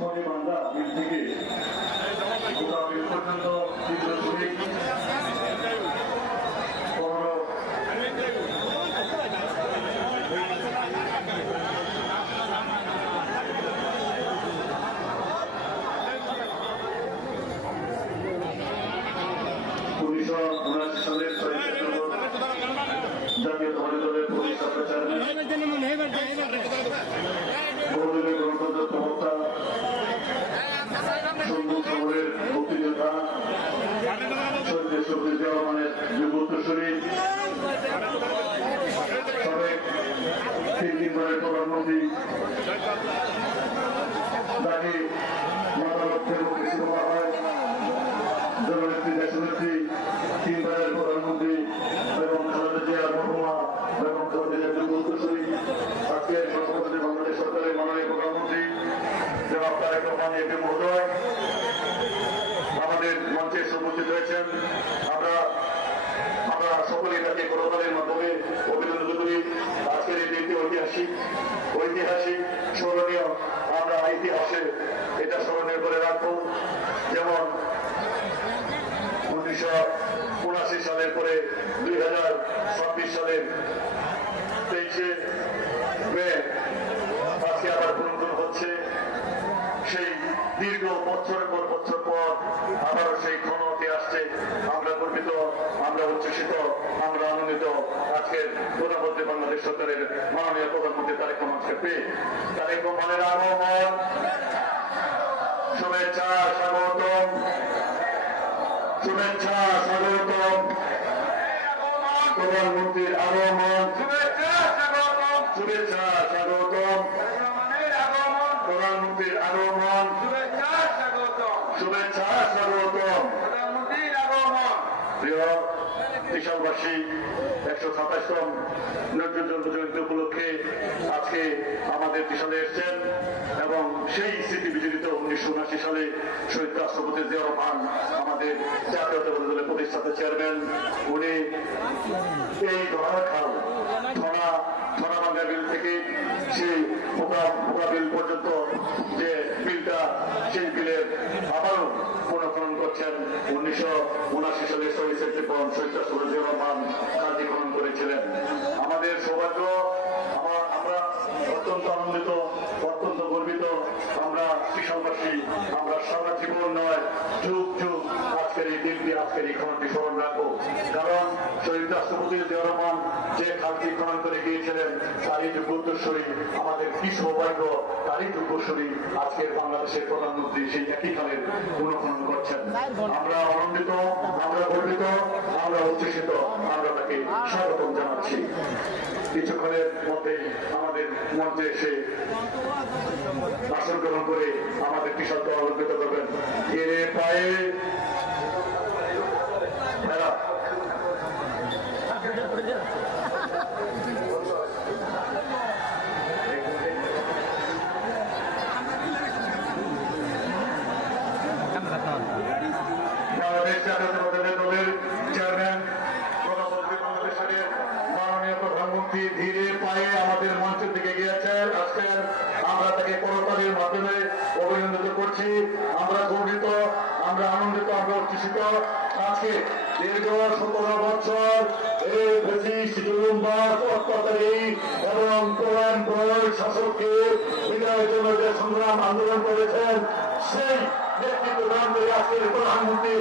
মণিবান্ধা বিল থেকে গোটা বিল পর্যন্ত তীব্র শ্রমিক সালের জাতীয়তাবাদী দলের প্রতিষ্ঠাতা বহুদলীয় গণতন্ত্র প্রবক্তা সম্মুখ সমরের মুক্তিযোদ্ধা শহীদ শফিউর রহমানের যুব উত্তরসূরি সাবেক 3 বারের প্রধানমন্ত্রী যাকে মাতা লক্ষ্যের মুখে বলা হয় জননেত্রী দেশনেত্রী 3 বারের প্রধানমন্ত্রী এবং খালেদা জিয়া মরহুমা এবং খালেদা যুব উত্তরসূরি আজকের গণতন্ত্রী বাংলাদেশ সরকারের মাননীয় প্রধানমন্ত্রী জনাব তারেক রহমান এমপি মহোদয় আমাদের মঞ্চে উপস্থিত হয়েছেন। আমরা সকলেই তাকে করতালের মাধ্যমে অভিনন্দন করি। আজকের এই দিনটি ঐতিহাসিক স্মরণীয়। আমরা ইতিহাসে এটা স্মরণীয় করে রাখবো। যেমন 1979 সালের পরে 2026 সালের 23শে মে আজকে আবার পুনর্গঠন হচ্ছে। সেই দীর্ঘ বছরের পর বছর পর আবারও সেই ক্ষণতে আসছে। আমরা গর্বিত, আমরা উচ্ছ্বসিত, আমরা আনন্দিত আজকের প্রধানমন্ত্রী বাংলাদেশ সরকারের মাননীয় প্রধানমন্ত্রী তারেক রহমানকে পেয়ে। তারেক রহমানের আগমন, শুভেচ্ছা, স্বাগতম, শুভেচ্ছা, স্বাগতম, প্রধানমন্ত্রীর আগমন, শুভেচ্ছা, স্বাগতম, শুভেচ্ছা, স্বাগতম, প্রধানমন্ত্রীর আগমন, শুভেচ্ছা, স্বাগতম, শুভেচ্ছা, স্বাগতম, প্রধানমন্ত্রীর আগমন। প্রিয় ত্রিশালবাসী, 127তম নজরুল জয়ন্তী উপলক্ষে আজকে আমাদের ত্রিশালে এসছেন এবং সেই স্মৃতি বিজড়িত 1979 সালে শহীদ রাষ্ট্রপতি জিয়া রহমান আমাদের জাতীয়তাবাদী দলের প্রতিষ্ঠাতা চেয়ারম্যান, উনি এই ধরাখাল ধরাভাঙ্গা বিল থেকে সেই পোকা বিল পর্যন্ত যে বিলটা, সেই বিলের আবারও পুনঃখনন করছেন। 1979 সালে 6 সেপ্টেম্বর শহীদ রাষ্ট্রপতি জিয়া রহমান কার্যে খনন করেছিলেন। আমাদের সৌভাগ্য, আমরা অত্যন্ত আনন্দিত, অত্যন্ত গর্বিত। আমরা ত্রিশালবাসী, আমরা সারা জীবন নয়, যুগ যুগ আজকের এই দিনটি, আজকের এই খননটি স্মরণ রাখবো। কারণ শহীদ রাষ্ট্রপতি জিয়া রহমান যে খালটি খনন করে গিয়েছিলেন তারই যুগ উত্তরসূরি, আমাদের কি সৌভাগ্য, তারই যুগসূরি আজকের বাংলাদেশের প্রধানমন্ত্রী সেই একই খালের পুনঃখনন করছেন। আমরা আনন্দিত, আমরা গর্বিত, আমরা উচ্ছ্বসিত, আমরা তাকে স্বাগতম জানাচ্ছি। কিছুক্ষণের মধ্যেই আমাদের মঞ্চে এসে আসন গ্রহণ করে আমাদের কৃষককে অলঙ্কৃত করবেন। ধীরে পায়ে বাংলাদেশ জাতীয়তাবাদী দলের চেয়ারম্যান, প্রধানমন্ত্রী বাংলাদেশের মাননীয় প্রধানমন্ত্রী ধীরে পায়ে আমাদের মঞ্চ থেকে গিয়েছেন। আজকে আমরা তাকে করতালির মাধ্যমে অভিনন্দিত করছি। আমরা গর্বিত, আমরা আনন্দিত, আমরা উচ্ছ্বসিত। আজকে দীর্ঘ 17 বছর এই ব্রিটিশ জুলুমবাজ অত্যাচারী এবং প্রলয় শাসককে বিদায়ের জন্য যে সংগ্রাম আন্দোলন করেছেন, সেই নেতৃত্ব দান করে আজকের প্রধানমন্ত্রী